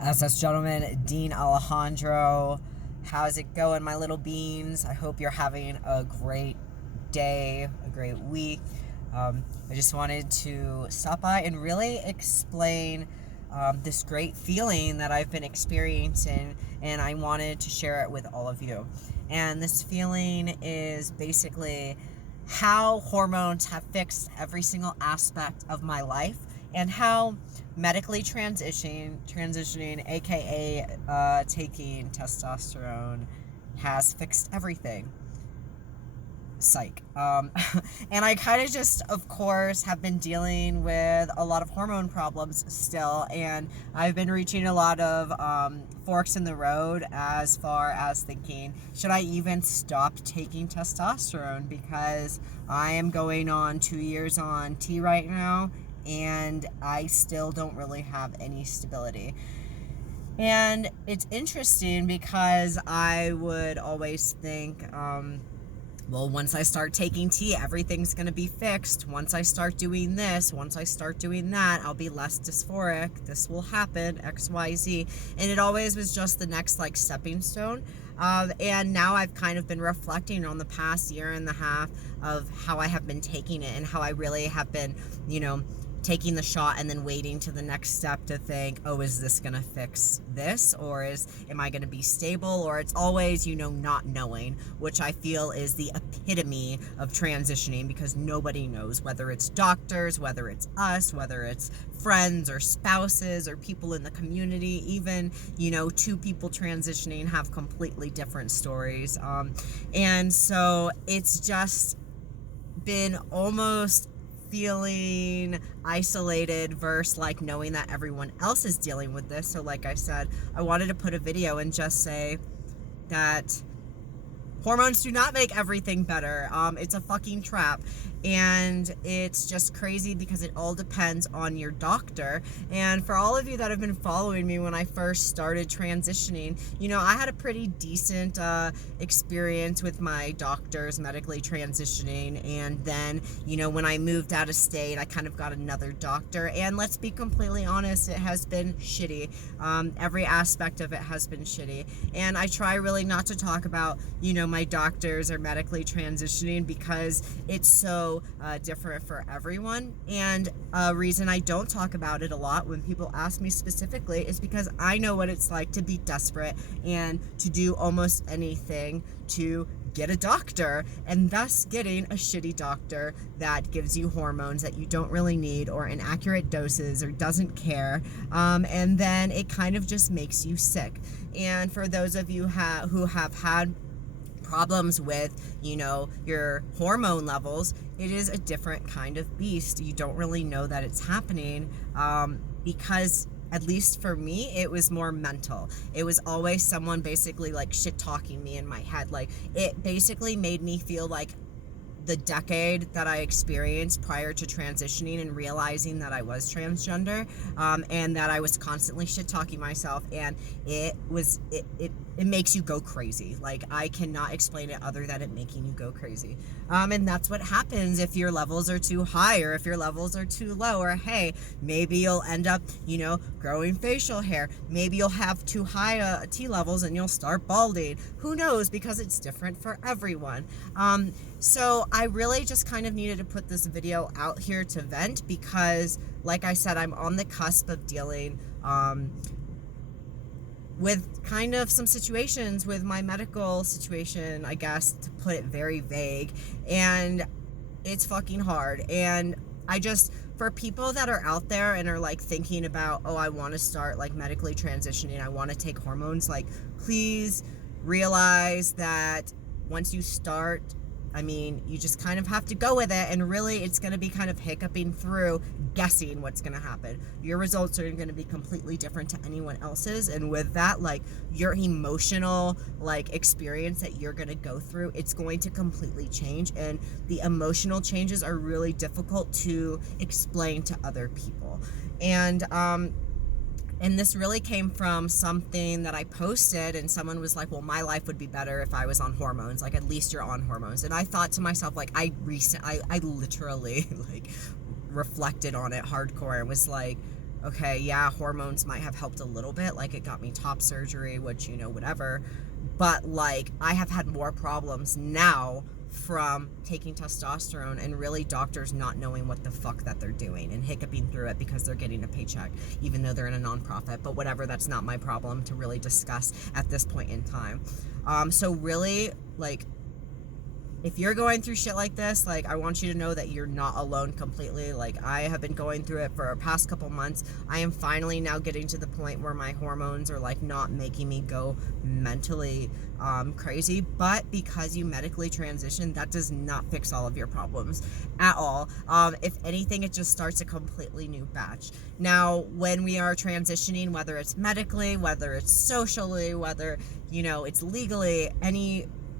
SS Gentleman, Dean Alejandro. How's it going, my little beans? I hope you're having a great day, a great week. I just wanted to stop by and really explain this great feeling that I've been experiencing, and I wanted to share it with all of you. And this feeling is basically how hormones have fixed every single aspect of my life, and how medically transitioning, aka taking testosterone, has fixed everything. Psych. And I kind of just, of course, have been dealing with a lot of hormone problems still, and I've been reaching a lot of forks in the road as far as thinking, should I even stop taking testosterone? Because I am going on 2 years on T right now, and I still don't really have any stability. And it's interesting because I would always think, well, once I start taking T, everything's going to be fixed. Once I start doing this, once I start doing that, I'll be less dysphoric. This will happen, X, Y, Z. And it always was just the next stepping stone. And now I've kind of been reflecting on the past year and a half of how I have been taking it, and how I really have been, taking the shot and then waiting to the next step to think, oh, is this gonna fix this, or am I gonna be stable? Or it's always, not knowing, which I feel is the epitome of transitioning, because nobody knows, whether it's doctors, whether it's us, whether it's friends or spouses or people in the community. Even, two people transitioning have completely different stories. And so it's just been almost feeling isolated versus knowing that everyone else is dealing with this. So like I said, I wanted to put a video and just say that hormones do not make everything better. It's a fucking trap. And it's just crazy because it all depends on your doctor. And for all of you that have been following me when I first started transitioning, I had a pretty decent experience with my doctors medically transitioning. And then, when I moved out of state, I kind of got another doctor. And let's be completely honest, it has been shitty. Every aspect of it has been shitty. And I try really not to talk about, my doctors are medically transitioning, because it's so different for everyone. And a reason I don't talk about it a lot when people ask me specifically is because I know what it's like to be desperate and to do almost anything to get a doctor, and thus getting a shitty doctor that gives you hormones that you don't really need, or inaccurate doses, or doesn't care, and then it kind of just makes you sick. And for those of you who have had problems with, your hormone levels, it is a different kind of beast. You don't really know that it's happening, because at least for me, it was more mental. It was always someone basically shit talking me in my head. It basically made me feel like the decade that I experienced prior to transitioning and realizing that I was transgender, and that I was constantly shit talking myself, and it makes you go crazy. I cannot explain it other than it making you go crazy. And that's what happens if your levels are too high, or if your levels are too low, or hey, maybe you'll end up, growing facial hair. Maybe you'll have too high T levels and you'll start balding. Who knows? Because it's different for everyone. So I really just kind of needed to put this video out here to vent, because like I said, I'm on the cusp of dealing with kind of some situations with my medical situation, I guess, to put it very vague. And it's fucking hard. And for people that are out there and are thinking about, oh, I want to start medically transitioning, I want to take hormones, please realize that once you start, you just kind of have to go with it, and really it's going to be kind of hiccuping through, guessing what's going to happen. Your results are going to be completely different to anyone else's, and with that, your emotional experience that you're going to go through, it's going to completely change, and the emotional changes are really difficult to explain to other people. And this really came from something that I posted, and someone was like, well, my life would be better if I was on hormones. At least you're on hormones. And I thought to myself, I literally reflected on it hardcore and was like, Okay, yeah, hormones might have helped a little bit, like it got me top surgery, which, whatever. But like, I have had more problems now from taking testosterone, and really doctors not knowing what the fuck that they're doing and hiccuping through it because they're getting a paycheck, even though they're in a nonprofit. But whatever, that's not my problem to really discuss at this point in time. So really, like, if you're going through shit like this, like, I want you to know that you're not alone completely. Like, I have been going through it for the past couple months. I am finally now getting to the point where my hormones are like not making me go mentally crazy. But because you medically transition, that does not fix all of your problems at all. If anything, it just starts a completely new batch. Now, when we are transitioning, whether it's medically, whether it's socially, whether, it's legally,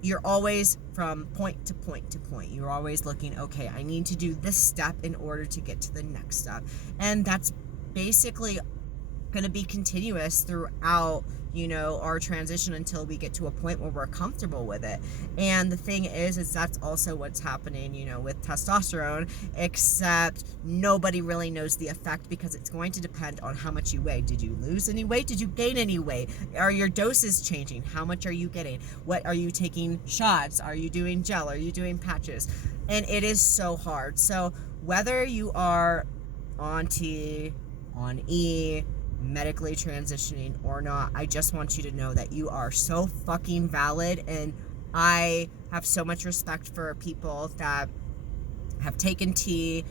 you're always from point to point to point. You're always looking, okay, I need to do this step in order to get to the next step. And that's basically going to be continuous throughout, our transition until we get to a point where we're comfortable with it. And the thing is that's also what's happening, with testosterone, except nobody really knows the effect because it's going to depend on how much you weigh. Did you lose any weight? Did you gain any weight? Are your doses changing? How much are you getting? What are you taking shots? Are you doing gel? Are you doing patches? And it is so hard. So whether you are on T, on E, medically transitioning or not, I just want you to know that you are so fucking valid, and I have so much respect for people that have taken T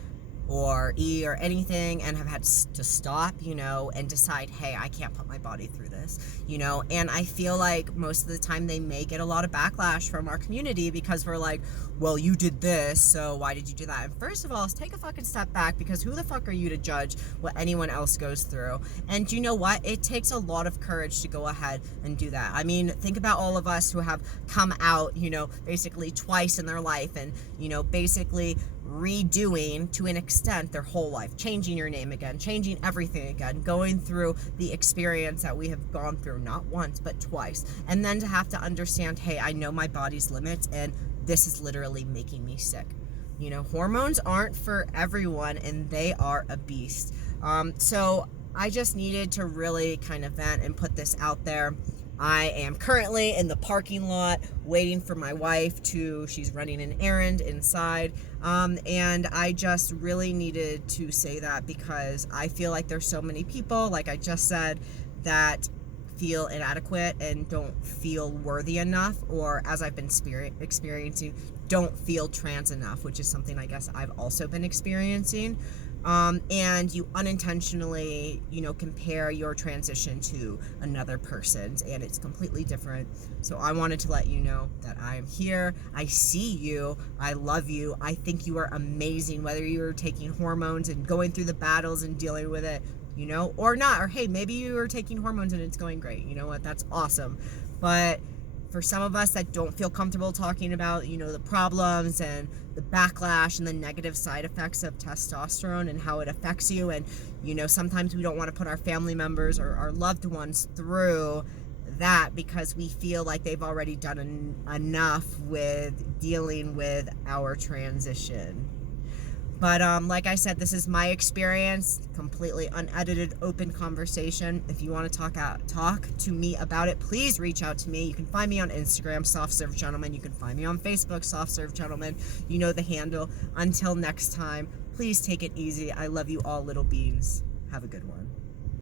or E or anything and have had to stop, and decide, hey, I can't put my body through this, and I feel like most of the time they may get a lot of backlash from our community because we're like, well, you did this, so why did you do that? And first of all, take a fucking step back, because who the fuck are you to judge what anyone else goes through? And you know what? It takes a lot of courage to go ahead and do that. I mean, think about all of us who have come out, basically twice in their life, and, basically redoing to an extent their whole life, changing your name again, changing everything again, going through the experience that we have gone through, not once but twice, and then to have to understand, hey, I know my body's limits and this is literally making me sick. Hormones aren't for everyone, and they are a beast. So I just needed to really kind of vent and put this out there. I am currently in the parking lot waiting for my wife she's running an errand inside. And I just really needed to say that because I feel like there's so many people, like I just said, that feel inadequate and don't feel worthy enough, or as I've been experiencing, don't feel trans enough, which is something I guess I've also been experiencing. And you unintentionally, compare your transition to another person's, and it's completely different. So I wanted to let you know that I'm here. I see you. I love you. I think you are amazing, whether you're taking hormones and going through the battles and dealing with it, or not. Or hey, maybe you are taking hormones and it's going great. You know what? That's awesome. But for some of us that don't feel comfortable talking about, the problems and the backlash and the negative side effects of testosterone and how it affects you, and, sometimes we don't want to put our family members or our loved ones through that because we feel like they've already done enough with dealing with our transition. But like I said, this is my experience, completely unedited, open conversation. If you want to talk to me about it, please reach out to me. You can find me on Instagram, Soft Serve Gentleman. You can find me on Facebook, Soft Serve Gentleman. You know the handle. Until next time, please take it easy. I love you all, little beans. Have a good one.